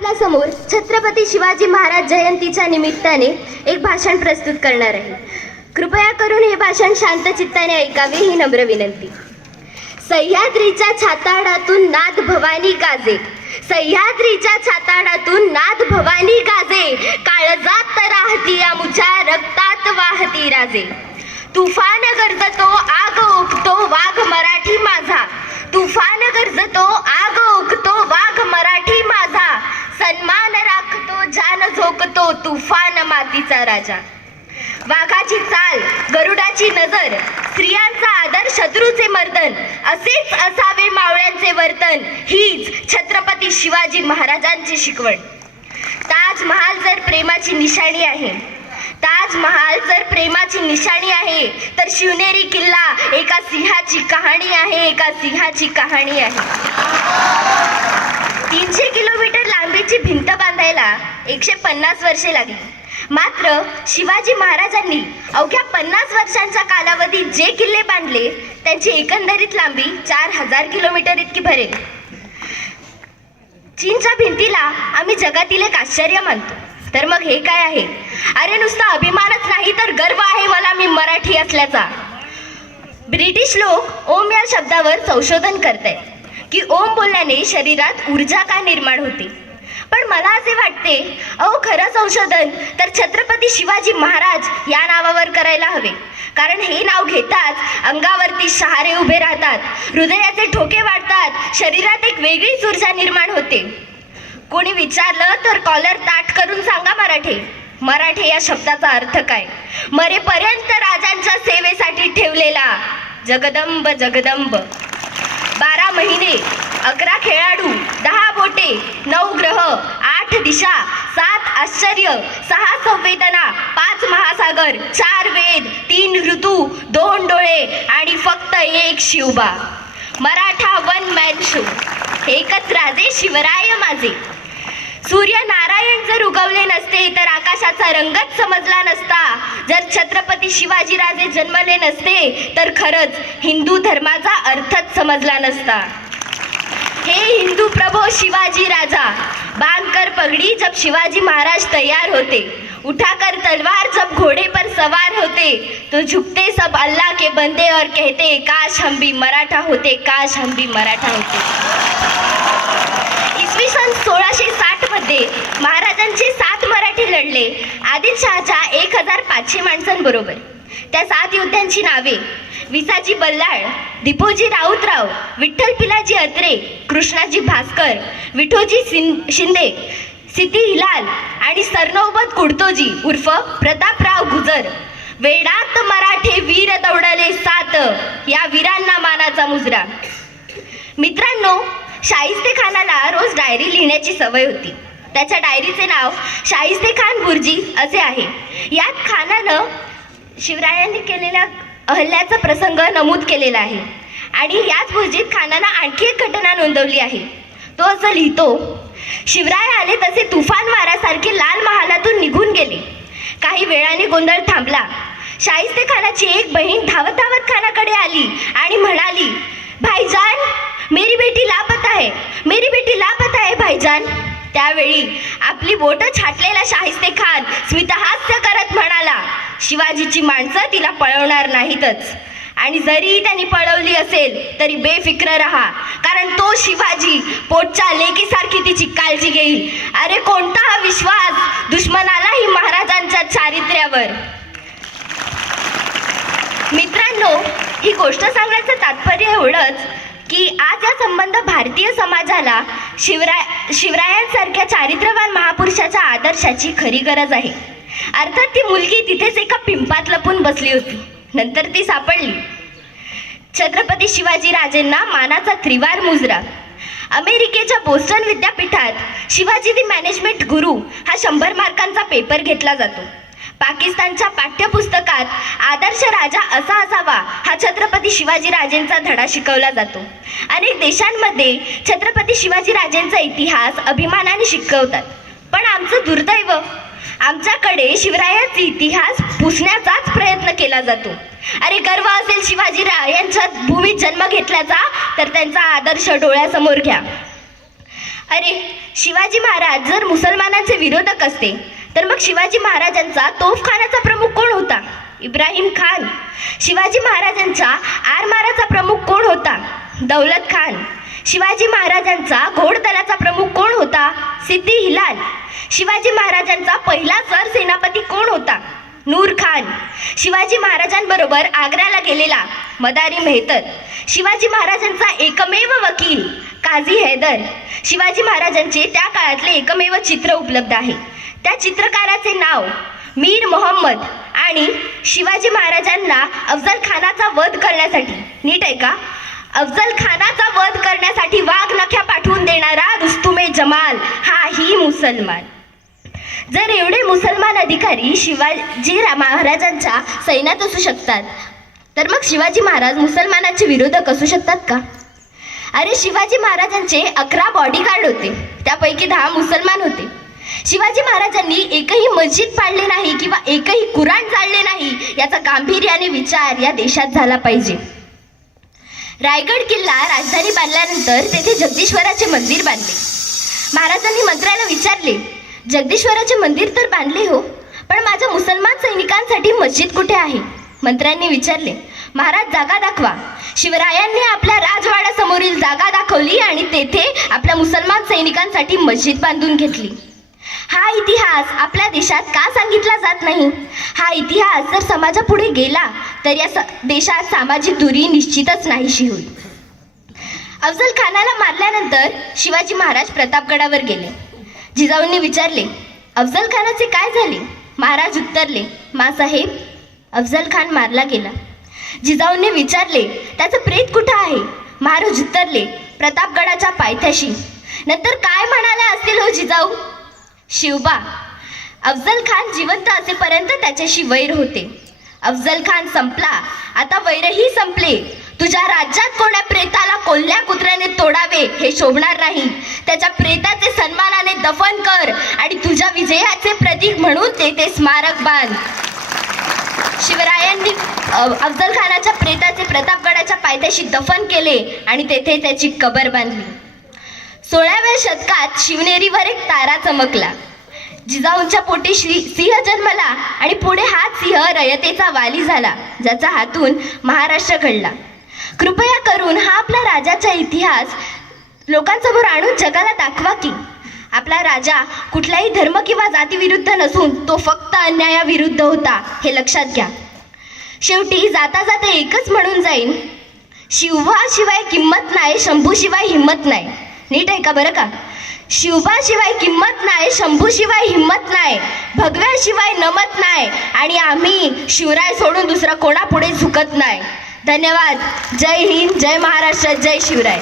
समोर छत्रपती शिवाजी महाराज जयंतीच्या निमित्ताने एक भाषण प्रस्तुत करणार आहे. कृपया करून हे भाषण शांत चित्ताने ऐकावे ही नम्र विनंती. सह्याद्रीच्या छाताडातून नाद भवानी गाजे, सह्याद्रीच्या छाताडातून नाद भवानी गाजे, काळजात राहती आमुच्या रक्तात वाहती राजे. तुफान गरजतो आग ओकतो वाघ मराठी माझा, तुफान गरजतो आग ओकतो वाघ मराठी माझा, सन्मान राखतो जान झोकतो तुफान मातीचा राजा. वाघाची चाल गरुडाची नजर, स्त्रियांचा आदर शत्रूचे मर्दन, असेच असावे मावळ्यांचे वर्तन, हीच छत्रपती शिवाजी महाराजांची शिकवण. ताजमहाल जर प्रेमाची निशाणी आहे, ताजमहाल जर प्रेमाची निशाणी आहे, तर शिवनेरी किल्ला एका सिंहाची कहाणी आहे, एका सिंहाची कहाणी आहे. 300 किलोमीटर लांबीची भिंत बांधायला 150 वर्षे लागली. मात्र शिवाजी महाराजांनी अवघ्या 50 वर्षांच्या कालावधीत जे किल्ले बांधले त्यांची एकंदरीत लांबी 4000 किलोमीटर इतकी भरेल. चीनच्या भिंतीला आम्ही जगातील एक आश्चर्य मानतो, तर मग हे काय आहे? अरे नुसता अभिमानच नाही तर गर्व आहे मला मी मराठी असल्याचा. ब्रिटिश लोक ओम या शब्दावर संशोधन करतायत की ओम बोलल्याने शरीरात ऊर्जा का निर्माण होते. पण मला असे वाटते, खरं संशोधन तर छत्रपती शिवाजी महाराज या नावावर करायला हवे. कारण हे नाव घेताच अंगावरती शहारे उभे राहतात, हृदयाचे ठोके वाढतात, शरीरात एक वेगळीच ऊर्जा निर्माण होते. कोणी विचारलं तर कॉलर ताठ करून सांगा मराठे. मराठे या शब्दाचा अर्थ काय? मरेपर्यंत राजांच्या सेवेसाठी ठेवलेला. जगदंब जगदंब. 12 महिने, 11 खेळाडू, 10 बोटे, 9 ग्रह, 8 दिशा, 7 आश्चर्य, 6 संवेदना, 5 महासागर, 4 वेद, 3 ऋतू, 2 डोळे आणि फक्त एक Shivba. Maratha one man show. एकच राजे शिवराय माझे. सूर्य नारायण जर उगवले नसते तर आकाशाचा रंगच समजला नसता. जर छत्रपती शिवाजीराजे जन्मले नसते तर खरंच हिंदू धर्माचा अर्थच समजला नसता. हे हिंदू प्रभो शिवाजी राजा, बांधकर पगड़ी जब शिवाजी महाराज तैयार होते, उठाकर तलवार जब घोड़े पर सवार होते, तो झुकते सब अल्लाह के बंदे और कहते काश हम भी मराठा होते, काश हम भी मराठा होते. इसवी सन 1660 मध्ये महाराजांचे 7 मराठी लढले आदिलशहाच्या 1500 माणसांबरोबर. त्या 7 योद्ध्यांची नावे विसाजी बल्लाळ, दिपोजी राऊतराव, विठ्ठल पिलाजी अत्रे, कृष्णाजी भास्कर, विठोजी शिंदे, सिद्धी हिलाल आणि सरनौबत कुडतोजी उर्फ प्रतापराव गुजर. वेडात मराठे वीर दौडले 7, या वीरांना मानाचा मुजरा. मित्रांनो, शाहिस्तेखानाला रोज डायरी लिहिण्याची सवय होती. त्याच्या डायरीचे नाव शाहिस्तेखान बुर्जी असे आहे. यात खानानं शिवरायांनी केलेल्या अहल्याचा प्रसंग नमूद केलेला आहे. आणि याच बुर्जीत खानानं आणखी एक घटना नोंदवली आहे. तो असं लिहितो, शिवराय आले तसे तुफान वाऱ्यासारखे लाल महालातून निघून गेले. काही वेळाने गोंधळ थांबला. शाहिस्तेखानाची एक बहीण धावत धावत खानाकडे आली आणि म्हणाली, भाईजान मेरी बेटी लापता है, मेरी बेटी लापता है भाईजान. त्यावेळी आपली बोटं छाटलेला शाहिस्तेखान स्मितहास्य करत म्हणाला, शिवाजीची माणसं तिला पळवणार नाहीतच. आणि जरी त्यांनी पळवली असेल तरी बेफिक्र राहा, कारण तो शिवाजी पोटच्या लेकीसारखी तिची काळजी घेईल. अरे कोणता हा विश्वास दुश्मनालाही महाराजांच्या चारित्र्यावर. मित्रांनो, ही गोष्ट सांगण्याचं तात्पर्य एवढंच की आज या संबंध भारतीय समाजाला शिवरायांसारख्या चारित्र्यवान महापुरुषाच्या आदर्शाची खरी गरज आहे. अर्थात ती मुलगी तिथेच एका पिंपात लपून बसली होती. नंतर ती सापडली. छत्रपती शिवाजी राजेंना मानाचा त्रिवार मुजरा. अमेरिकेच्या बोस्टन विद्यापीठात शिवाजी दी मॅनेजमेंट गुरु हा 100 मार्कांचा पेपर घेतला जातो. पाकिस्तानच्या पाठ्यपुस्तकात आदर्श राजा असा असावा हा छत्रपती शिवाजी राजेंचा धडा शिकवला जातो. अनेक देशांमध्ये छत्रपती शिवाजी राजेंचा इतिहास अभिमानाने शिकवतात. पण आमचं दुर्दैव, आमच्याकडे शिवरायांचा इतिहास पुसण्याचाच प्रयत्न केला जातो. अरे गर्व असेल शिवाजी यांच्या भूमीत जन्म घेतल्याचा तर त्यांचा आदर्श डोळ्यासमोर घ्या. अरे, शिवाजी महाराज जर मुसलमानांचे विरोधक असते तर मग शिवाजी महाराजांचा तोफखानाचा प्रमुख कोण होता? इब्राहिम खान. शिवाजी महाराजांच्या आरमाराचा प्रमुख कोण होता? दौलत खान. शिवाजी महाराजांचा घोडदलाचा प्रमुख कोण होता? सिद्दी हिलाल. शिवाजी महाराजांचा पहिला सरसेनापती कोण होता? नूर खान. शिवाजी महाराजांबरोबर आग्र्याला गेलेला मदारी मेहतर. शिवाजी महाराजांचा एकमेव वकील काझी हैदर. शिवाजी महाराजांचे त्या काळातले एकमेव चित्र उपलब्ध आहे. त्या चित्रकाराचे नाव मीर मोहम्मद. आणि शिवाजी महाराजांना अफजल खानाचा वध करण्यासाठी, नीट आहे का, अफजल खानाचा वध करण्यासाठी वाघनख्या पाठवून देणारा रुस्तुमे जमाल हाही मुसलमान. जर एवढे मुसलमान अधिकारी शिवाजी महाराजांच्या सैन्यात असू शकतात तर मग शिवाजी महाराज मुसलमानांचे विरोधक असू शकतात का? अरे, शिवाजी महाराजांचे 11 बॉडीगार्ड होते, त्यापैकी 10 मुसलमान होते. शिवाजी महाराजांनी एकही मस्जिद पाडले नाही किंवा एकही कुराण जाळले नाही याचा गांभीर्याने विचार या देशात झाला पाहिजे. रायगड किल्ला राजधानी बांधल्यानंतर तेथे जगदीश्वराचे मंदिर बांधले. महाराजांनी मंत्र्याला विचारले, जगदीश्वराचे मंदिर तर बांधले हो, पण माझ्या मुसलमान सैनिकांसाठी मस्जिद कुठे आहे? मंत्र्यांनी विचारले. महाराज, जागा दाखवा. शिवरायांनी आपल्या राजवाड्यासमोरील जागा दाखवली आणि तेथे आपल्या मुसलमान सैनिकांसाठी मस्जिद बांधून घेतली. हा इतिहास आपल्या देशात का सांगितला जात नाही? हा इतिहास जर समाजापुढे गेला तर या देशात सामाजिक दूरी निश्चितच नाहीशी होईल. अफजल खानाला मारल्यानंतर शिवाजी महाराज प्रतापगडावर गेले. जिजाऊंनी विचारले, अफजल खानाचे काय झाले? महाराज उत्तरले, माँसाहेब, अफजल खान मारला गेला. जिजाऊंनी विचारले, त्याचं प्रेत कुठं आहे? महाराज उत्तरले, प्रतापगडाच्या पायथ्याशी. नंतर काय म्हणाले असतील हो जिजाऊ? शिवबा, अफजल खान जिवंत असेपर्यंत त्याच्याशी वैर होते. अफजल खान संपला, आता वैरही संपले. तुझ्या राज्यात कोण्या प्रेताला कोल्ह्या कुत्र्याने तोडावे हे शोभणार नाही. त्याच्या प्रेताचे सन्मानाने दफन कर आणि तुझ्या विजयाचे प्रतीक म्हणून ते स्मारक बांध. शिवरायांनी अफजल खानाच्या प्रेताचे प्रतापगडाच्या पायथ्याशी दफन केले आणि तेथे त्याची कबर बांधली. 16व्या शतकात शिवनेरीवर एक तारा चमकला. जिजाऊंच्या पोटी सिंह जन्मला आणि पुढे हाच सिंह रयतेचा वाली झाला, ज्याचा हातून महाराष्ट्र घडला. कृपया करून हा आपला राजाचा इतिहास लोकांसमोर आणून जगाला दाखवा की आपला राजा कुठल्याही धर्म किंवा जातीविरुद्ध नसून तो फक्त अन्यायाविरुद्ध होता, हे लक्षात घ्या. शेवटी जाता जाता एकच म्हणून जाईन, शिवाशिवाय किंमत नाही, शंभूशिवाय हिंमत नाही. नीट आहे का बरं का? शिवबाशिवाय किंमत नाही, शंभूशिवाय हिंमत नाही, भगव्याशिवाय नमत नाही आणि आम्ही शिवराय सोडून दुसरा कोणापुढे झुकत नाही. धन्यवाद. जय हिंद, जय महाराष्ट्र, जय शिवराय.